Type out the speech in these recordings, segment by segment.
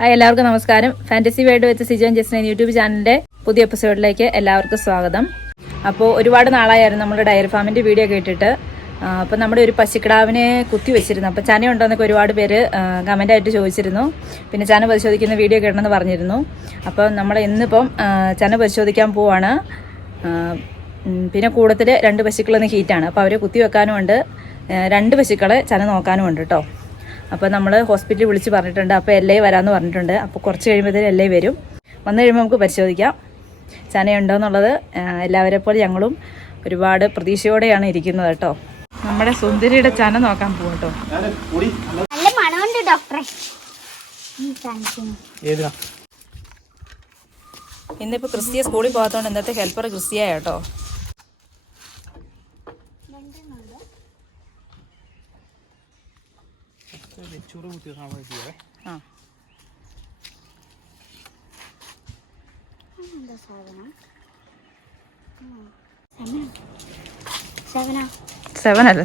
Hi, എല്ലാവർക്കും നമസ്കാരം. Fantasy world വെച്ച് സിജോൻ ജസ്റ്റിൻ യൂട്യൂബ് ചാനലിൻ്റെ പുതിയ എപ്പിസോഡിലേക്ക് എല്ലാവർക്കും സ്വാഗതം. അപ്പോൾ ഒരുപാട് നാളായിരുന്നു നമ്മുടെ ഡയറി ഫാമിൻ്റെ വീഡിയോ കേട്ടിട്ട്. അപ്പോൾ നമ്മുടെ ഒരു പശുക്കിടാവിനെ കുത്തി വെച്ചിരുന്നു. അപ്പോൾ ചന ഉണ്ടോയെന്നൊക്കെ ഒരുപാട് പേര് കമൻ്റായിട്ട് ചോദിച്ചിരുന്നു. പിന്നെ ചന പരിശോധിക്കുന്ന വീഡിയോ കേട്ടണമെന്ന് പറഞ്ഞിരുന്നു. അപ്പോൾ നമ്മൾ ഇന്നിപ്പം ചന പരിശോധിക്കാൻ പോവാണ്. പിന്നെ കൂട്ടത്തിൽ 2 പശുക്കളൊന്ന് ഹീറ്റാണ്. അപ്പോൾ അവരെ കുത്തി വെക്കാനുമുണ്ട്, 2 പശുക്കളെ ചന നോക്കാനുമുണ്ട് കേട്ടോ. അപ്പോൾ നമ്മൾ ഹോസ്പിറ്റലിൽ വിളിച്ച് പറഞ്ഞിട്ടുണ്ട്. അപ്പോൾ എൽ ഐ വരാമെന്ന് പറഞ്ഞിട്ടുണ്ട്. അപ്പോൾ കുറച്ച് കഴിയുമ്പോഴത്തേന് എൽ ഐ വരും. വന്നു കഴിയുമ്പോൾ നമുക്ക് പരിശോധിക്കാം ചനയുണ്ടോ എന്നുള്ളത്. എല്ലാവരെ പോലെ ഞങ്ങളും ഒരുപാട് പ്രതീക്ഷയോടെയാണ് ഇരിക്കുന്നത് കേട്ടോ. നമ്മുടെ സുന്ദരിയുടെ ചന നോക്കാൻ പോകും കേട്ടോ. ഇന്നിപ്പോൾ ക്രിസ്റ്റിയ സ്കൂളിൽ പോകാത്തതുകൊണ്ട് ഇന്നത്തെ ഹെൽപ്പർ ക്രിസ്റ്റിയ കേട്ടോ.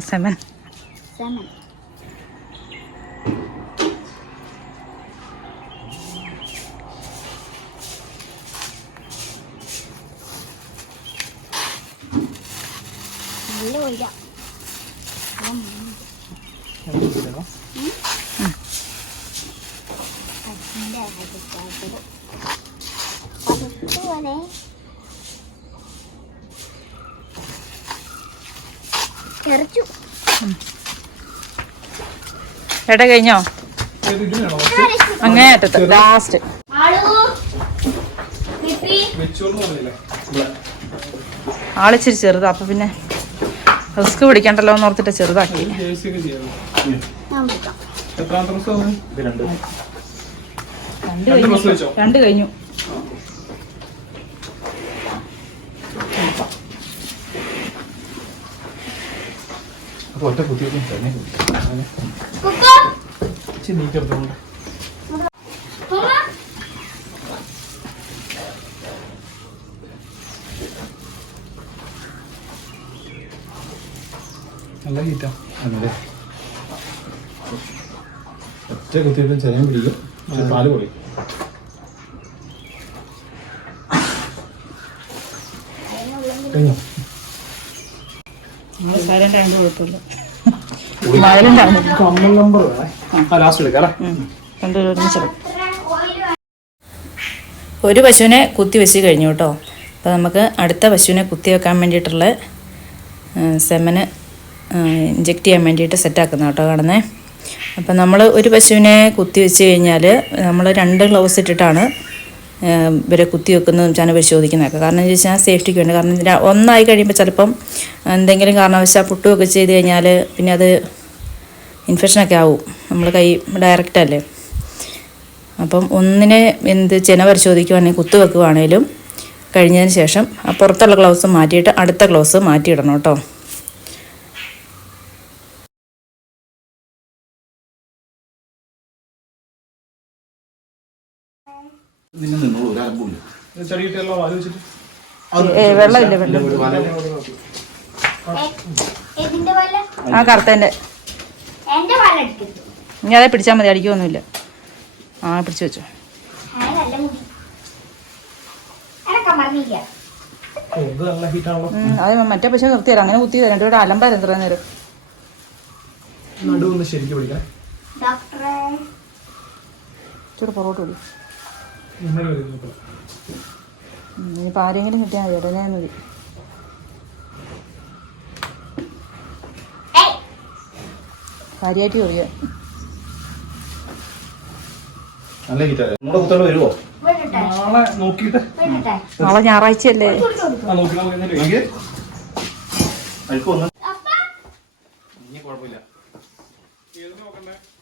സെവൻ എടാ കഴിഞ്ഞോ? അങ്ങനെ അറ്റത്ത് ലാസ്റ്റ് ആളിച്ചിരി ചെറുതാ. അപ്പൊ പിന്നെ റിസ്ക് പിടിക്കണ്ടല്ലോ എന്ന് ഓർത്തിട്ട് ചെറുതാക്കി. 2 കഴിഞ്ഞു. നല്ല ഹീറ്റാ. ഒറ്റ കുത്തിയിട്ടും ചെറിയ പിടിക്കും, പക്ഷെ പാല് പൊളി. കഴിഞ്ഞോ? ഒരു പശുവിനെ കുത്തി വെച്ച് കഴിഞ്ഞു കേട്ടോ. അപ്പോൾ നമുക്ക് അടുത്ത പശുവിനെ കുത്തി വെക്കാൻ വേണ്ടിയിട്ടുള്ള സെമന് ഇഞ്ചെക്റ്റ് ചെയ്യാൻ വേണ്ടിയിട്ട് സെറ്റാക്കുന്ന കേട്ടോ കാണുന്നത്. അപ്പം നമ്മൾ ഒരു പശുവിനെ കുത്തി വെച്ച് കഴിഞ്ഞാൽ നമ്മൾ 2 ഗ്ലൗസ് ഇട്ടിട്ടാണ് ഇവരെ കുത്തി വെക്കുന്നതും ചന പരിശോധിക്കുന്നതൊക്കെ. കാരണം എന്ന് വെച്ചാൽ സേഫ്റ്റിക്ക് വേണ്ടി. കാരണം ഒന്നായി കഴിയുമ്പോൾ ചിലപ്പം എന്തെങ്കിലും കാരണവശാൽ പുട്ടുമൊക്കെ ചെയ്ത് കഴിഞ്ഞാൽ പിന്നെ അത് ഇൻഫെക്ഷനൊക്കെ ആവും. നമ്മൾ കൈ ഡയറക്റ്റ് അല്ലേ. അപ്പം ഒന്നിനെ ചെന പരിശോധിക്കുവാണെങ്കിൽ കുത്തു വെക്കുവാണേലും കഴിഞ്ഞതിന് ശേഷം ആ പുറത്തുള്ള ഗ്ലൗസ് മാറ്റിയിട്ട് അടുത്ത ഗ്ലൗസ് മാറ്റിയിടണം കേട്ടോ. വെള്ളമില്ല, ആ കറുത്തതിൻ്റെ ഇനി അതേ പിടിച്ചാൽ മതി, അടിക്കൊന്നുമില്ല. ആ പിടിച്ചു വെച്ചോ. അത് മറ്റേ പശു നിർത്തിയാലോ, അങ്ങനെ കുത്തി 2 കൂടെ അലമ്പായിരുന്നു എത്ര നേരം. ചൂട് പുറകോട്ട് വിടി. ഇനിയിപ്പോൾ ആരെങ്കിലും കിട്ടിയാൽ മതി, ഉടനെ മതി. കാര്യമായിട്ട് ചോദിക്കാം. നാളെ ഞായറാഴ്ചയല്ലേ?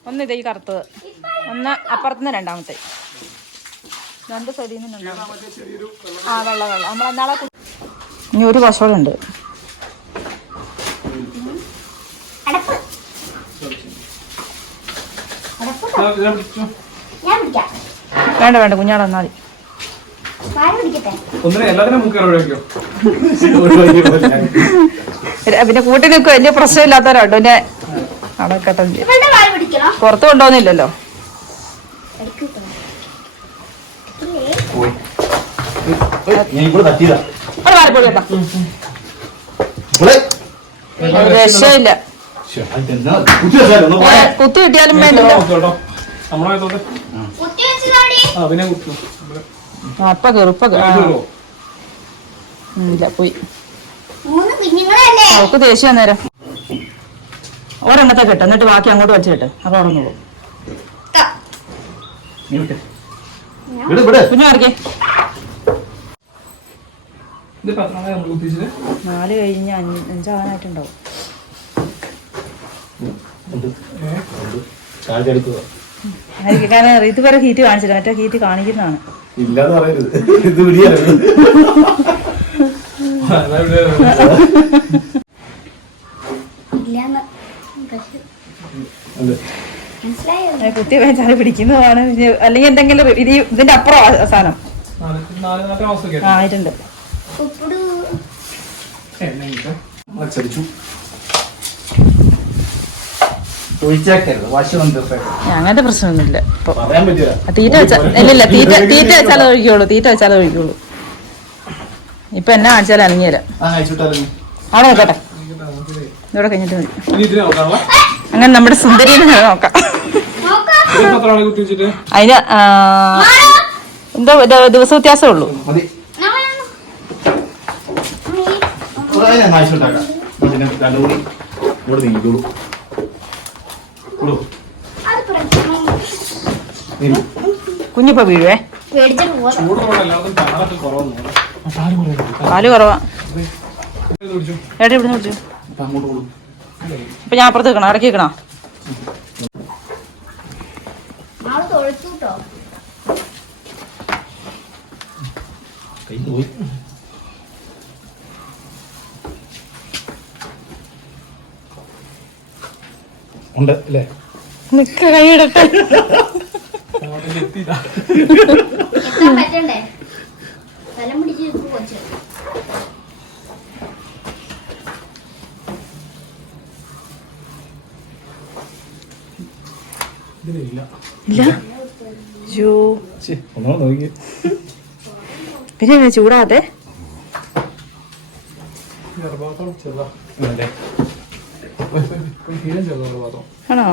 ഒന്ന് ഇതേ കറുത്തത്, ഒന്ന് അപ്പുറത്തുനിന്ന് രണ്ടാമത്തെ, 2 സൈഡിൽ നിന്നുണ്ടോ? ആ വെള്ള നമ്മളെന്നാളെ. ഇനി ഒരു പശുവിടെ ഉണ്ട്. വേണ്ട കുഞ്ഞാടെ വന്നാൽ പിന്നെ കൂട്ടി നിൽക്കും. വലിയ പ്രശ്നമില്ലാത്തവരാട്ടോ. പിന്നെ അടക്കട്ടെ, പുറത്ത് കൊണ്ടുപോകുന്നില്ലല്ലോ. ഞാൻ ഇവിടെ തട്ടിയതാ അവിടെ മാറിപ്പോയി കേട്ടോ. ഇവിടെ രക്ഷയില്ല. ഇതെന്താ കുത്തി വെച്ചാലോ ഒന്ന് പോയാ കുത്തി കിട്ടിയാലും വേണ്ടില്ല. അപ്പ കയറും ഇല്ല പോയി. അവൾക്ക് ദേഷ്യം അന്നേരം ഒരെണ്ണത്തെ കിട്ടും, എന്നിട്ട് ബാക്കി അങ്ങോട്ട് വെച്ചിട്ട് അപ്പൊ അവിടെ പോകും. കുഞ്ഞു മാറിക്കേ. 4 കഴിഞ്ഞ് 5 ആവാനായിട്ടുണ്ടാവും. കാരണം ഇതുവരെ ഹീറ്റ് കാണിച്ചില്ല, മറ്റേ ഹീറ്റ് കാണിക്കുന്നതാണ്. ഇല്ലാന്ന് പറയരുത്, ഇത് വിളിയായിരുന്നു. കുത്തി വെച്ചാൽ പിടിക്കുന്നതാണ്. അല്ലെങ്കിൽ എന്തെങ്കിലും ഇതിന്റെ അപ്പുറം അവസാനം ആയിട്ടുണ്ട്. അങ്ങനത്തെ പ്രശ്നമൊന്നുമില്ല. തീറ്റ ഇല്ല തീറ്റ വെച്ചാലേ ഒഴിക്കുള്ളൂ. ഇപ്പൊ എന്നാ കാണിച്ചാലും അണിഞ്ഞേരാ. അവിടെ നോക്കട്ടെ, ഇതോടെ കഴിഞ്ഞിട്ട് മതി. അങ്ങനെ നമ്മുടെ സുന്ദരിനെ നോക്കാം. അതിന് എന്തോ ദിവസ വ്യത്യാസമേ ഉള്ളൂ. കുഞ്ഞിപ്പോ വീഴുവേ. പാല് കുറവാ. എവിടെ ഇവിടുന്ന് പിടിച്ചു. അപ്പൊ ഞാൻ അപ്പുറത്ത് വെക്കണോ, ഇറക്കി വെക്കണോ? ഉണ്ട് അല്ലേ? നിക്ക കൈയിടട്ടെ. പിന്നെ ചൂടാതെ ആണോ?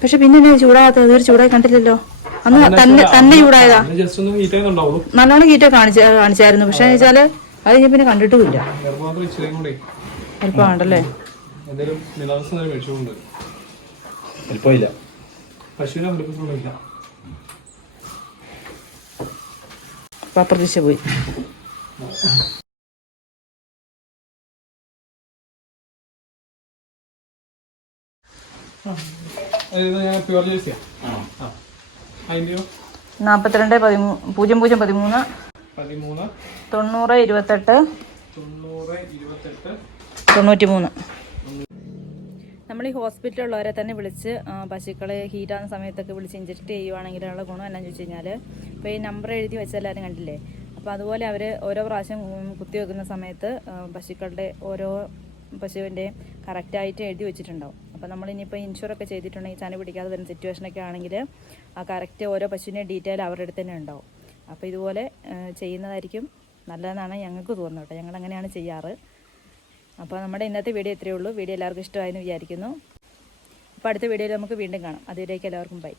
പക്ഷെ പിന്നെ ചൂടാകാത്ത ഇതൊരു ചൂടായി കണ്ടില്ലല്ലോ. അന്ന് തന്നെ ചൂടായതാ. നല്ലോണം ഹീറ്റ് കാണിച്ചായിരുന്നു. പക്ഷെ വെച്ചാല് അത് ഞാൻ പിന്നെ കണ്ടിട്ടുമില്ല. എളുപ്പമാണ്ടല്ലേ? അപ്രതീക്ഷ പോയി. പ്യുവർ ജേഴ്സിയാ. 42 00 13 90 28 93. നമ്മൾ ഈ ഹോസ്പിറ്റലുള്ളവരെ തന്നെ വിളിച്ച് പശുക്കളെ ഹീറ്റാകുന്ന സമയത്തൊക്കെ വിളിച്ച് ഇഞ്ചക്ട് ചെയ്യുവാണെങ്കിലുള്ള ഗുണം എന്നാന്ന് ചോദിച്ചു കഴിഞ്ഞാൽ, ഇപ്പോൾ ഈ നമ്പർ എഴുതി വെച്ച എല്ലാവരും കണ്ടില്ലേ, അപ്പോൾ അതുപോലെ അവർ ഓരോ പ്രാവശ്യം കുത്തിവെക്കുന്ന സമയത്ത് പശുക്കളുടെ ഓരോ പശുവിൻ്റെ കറക്റ്റായിട്ട് എഴുതി വെച്ചിട്ടുണ്ടാവും. അപ്പോൾ നമ്മളിനിയിപ്പോൾ ഇൻഷുറൊക്കെ ചെയ്തിട്ടുണ്ടെങ്കിൽ ചന പിടിക്കാതെ വരുന്ന സിറ്റുവേഷനൊക്കെ ആണെങ്കിൽ ആ കറക്റ്റ് ഓരോ പശുവിൻ്റെ ഡീറ്റെയിൽ അവരുടെ അടുത്ത് തന്നെ ഉണ്ടാവും. അപ്പോൾ ഇതുപോലെ ചെയ്യുന്നതായിരിക്കും നല്ലതെന്നാണ് ഞങ്ങൾക്ക് തോന്നുന്നത് കേട്ടോ. ഞങ്ങളങ്ങനെയാണ് ചെയ്യാറ്. അപ്പോൾ നമ്മുടെ ഇന്നത്തെ വീഡിയോ ഇത്രയേ ഉള്ളൂ. വീഡിയോ എല്ലാവർക്കും ഇഷ്ടമായെന്ന് വിചാരിക്കുന്നു. അപ്പോൾ അടുത്ത വീഡിയോയിൽ നമുക്ക് വീണ്ടും കാണാം. അതുവരേക്കും എല്ലാവർക്കും ബൈ.